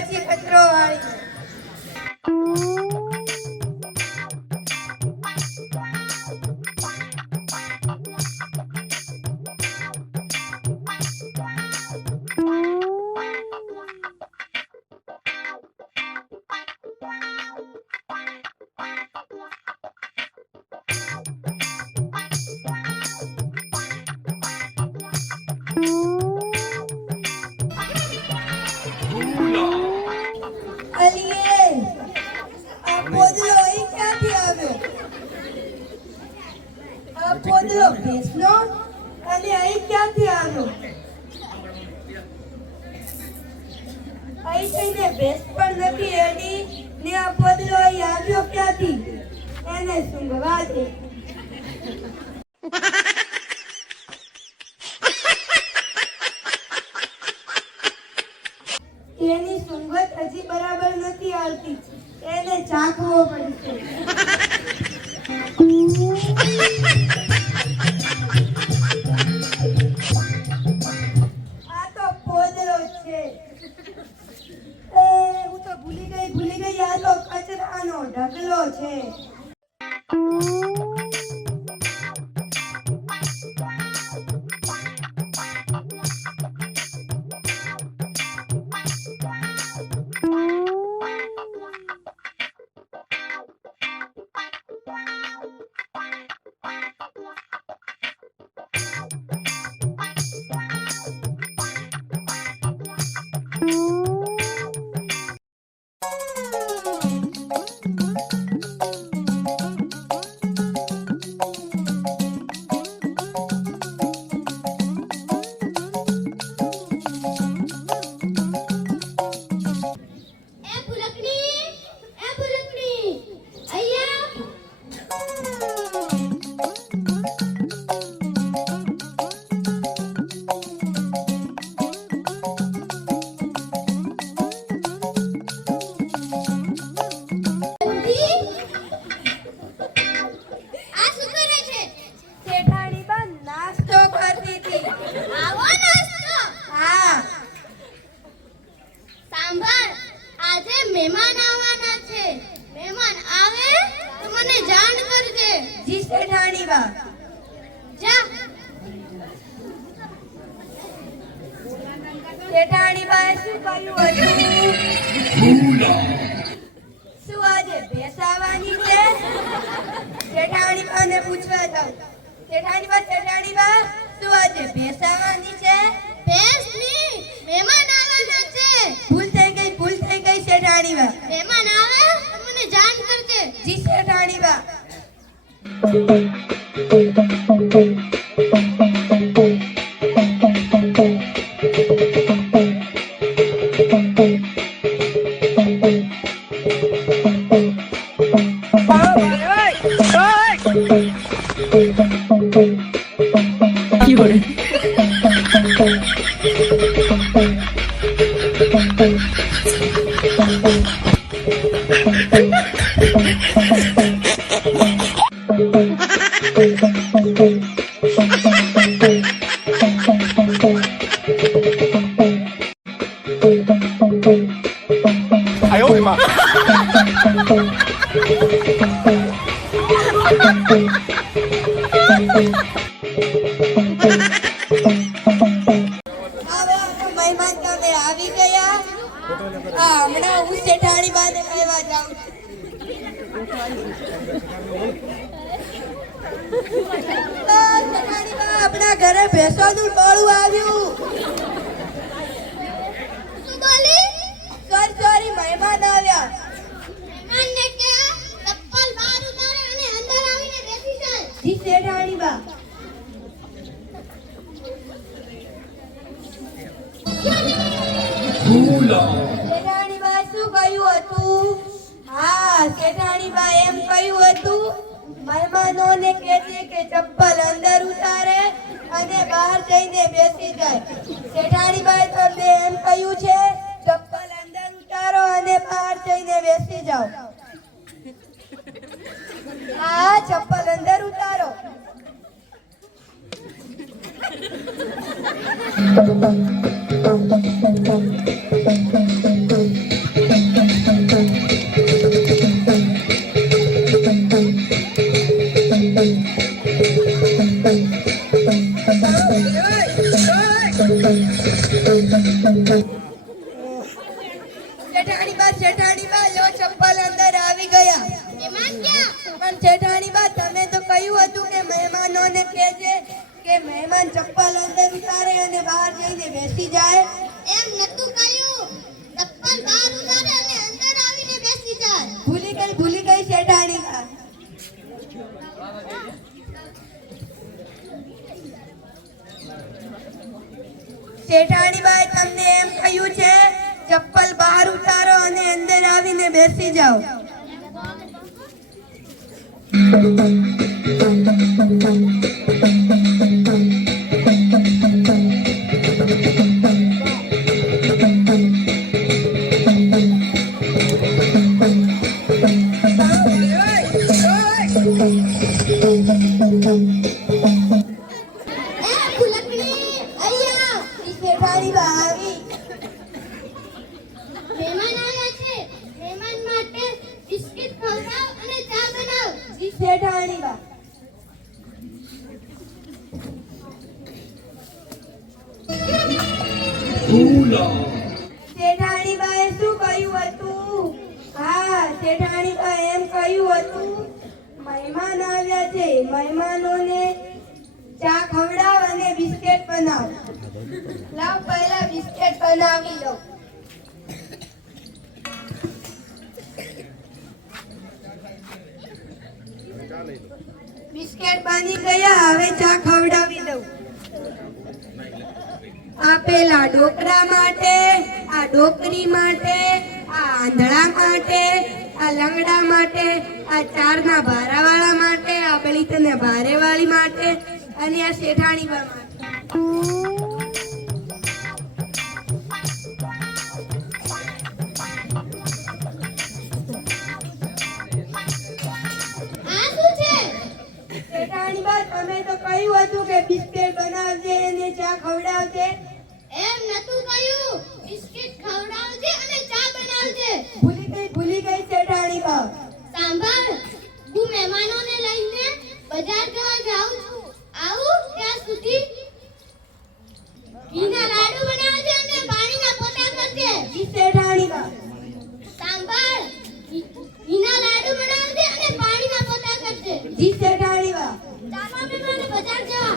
પછી કચરો વાળી. ભેંસનો અને અહીં ક્યાંથી આવ્યો અહીં થઈને ભેસ પણ નથી, એની ને આ પદલો અહીં આવ્યો ક્યાંથી? એને સૂંઘવા દે. તેની સુંગત હજી બરાબર નથી આવતી. એને ચાખવો પડશે. ભૂલી ગઈ ભૂલી ગઈ આ તો કચરાનો ઢગલો છે. હવે આપણા ઘરે બળું આવ્યું. શું બોલી? સોરી સોરી મહેમાન આવ્યા. મહેમાનને કે ચપ્પલ બહાર ઉતારે અને અંદર આવીને બેસી જાય. જી શેઠાણી બા શેઠાણી બા શું કહ્યું હતું? હા શેઠાણી બા એમ કહ્યું હતું મહેમાનોને કહેજે કે ચપ્પલ અંદર ઉતારે અને બહાર જઈને બેસી જાય. શેઠાણી પણ તમને એમ કહ્યું છે, ચપ્પલ અંદર ઉતારો અને બહાર જઈને બેસી જાઓ. હા, ચપ્પલ અંદર ઉતારો. જેઠાણી કે મહેમાન ચપ્પલ અંદર ઉતારે અને બહાર જઈને બેસી જાય. એમ નતું કહ્યું. ચપ્પલ બહાર ઉતારે અને અંદર આવીને બેસી જાય. ભૂલી ગઈ ભૂલી ગઈ શેઠાણી શેઠાણી બાઈ તમને એમ કહ્યું છે ચપ્પલ બહાર ઉતારો અને અંદર આવીને બેસી જાઓ. એ જેઠાણી બાએ શું કહ્યું હતું? હા જેઠાણી બા એમ કહ્યું હતું, મહેમાન આવ્યા છે, મહેમાનોને ચા ખવડાવ અને બિસ્કેટ બનાવ. લાવ પહેલા બિસ્કેટ બનાવી લો બિસ્કેટ બની ગયા, હવે ચા ખવડાવી દઉં. આ પેલા ડોકરા માટે આ ડોકરી માટે આ આંધળા માટે આ લંગડા માટે આ ચારના ભારાવાળા માટે આ પેલી તને ભારેવાળી માટે અને આ શેઠાણી બા માટે તમે તો કહ્યું હતું કે બિસ્કેટ બનાવજે અને ચા ખવડાવજે. એમ નતું બિસ્કિટ ખવડાવજે અને ચા બનાવજે. ભૂલી ગઈ ભૂલી ગઈ શેઠાણી બા સાંભળ હું મહેમાનોને લઈને બજાર જવા જાઉં છું. આવું ત્યાં સુધી ઘીના લાડુ બનાવજે અને પાણીના પોતા કરજે. ઈ શેઠાણી બા સાંભળ ઘીના લાડુ બનાવજે અને પાણીના પોતા કરજે. જી શેઠાણી બા ચાલો મહેમાનો બજાર જવા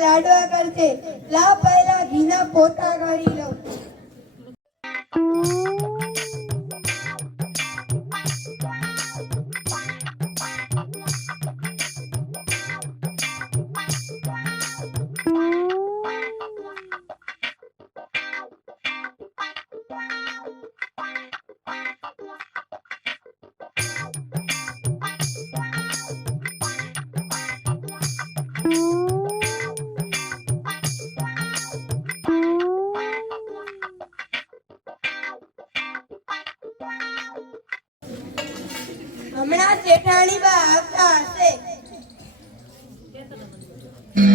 લાડવા કરશે. લા પહેલા ઘીના પોતા કરી લઉં Thank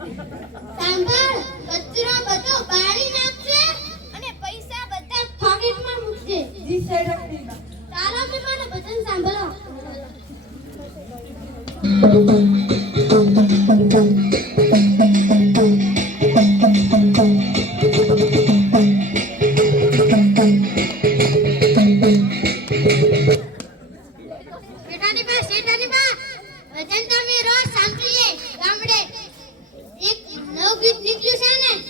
સાંભળ કચરો બધો બાળી નાખજે અને પૈસા બધા પોકેટમાં મૂકજે. જી શેઠાણી બા તારા મહેમાનો ભજન સાંભળો. બેટાની બા શેઠાણી બા. ભજન તમે રોજ સાંભળીએ ગામડે. નવું ગીત નીકળ્યું છે ને?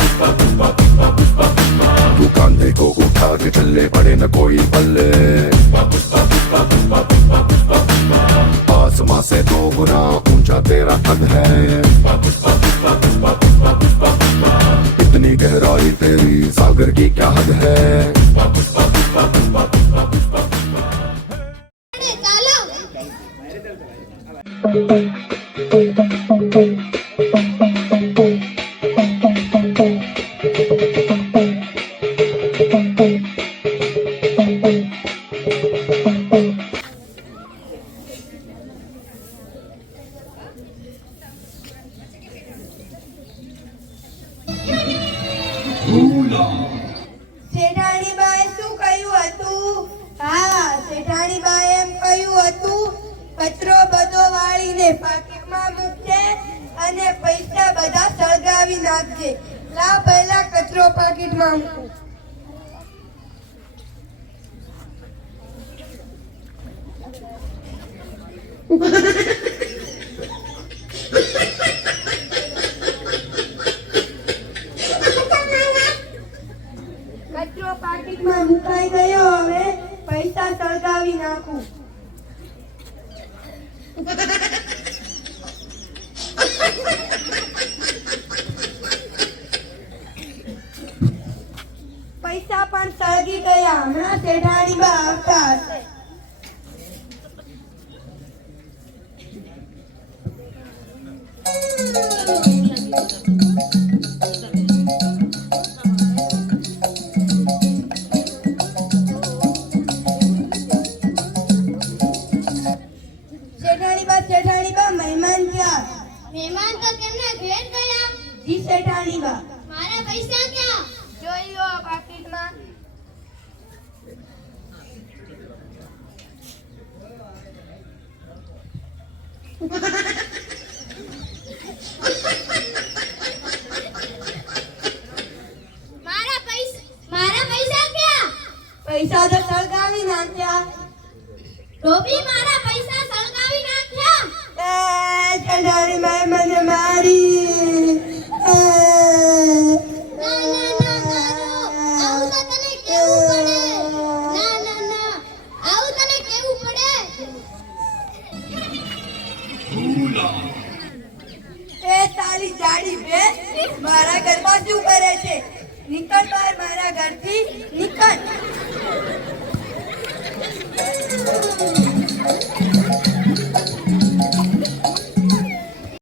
चले पड़े न कोई पल्ले। आसमां से दो गुना ऊँचा तेरा कद है। इतनी गहराई तेरी सागर की क्या हद है? રાખજે લા પહેલા કચરો પાકીટમાં મૂકું Ha ha ha! હમણાં શેઠાણી બા આવતા હશે મહેમાન ક્યાં મહેમાન તો તેમના ઘેર ગયા? જી શેઠાણી બા. મારા પૈસા ક્યાં? જોઈ લો આ પાકીટમાં. પૈસા તો સળગાવી નાખ્યા. ટોપી મારા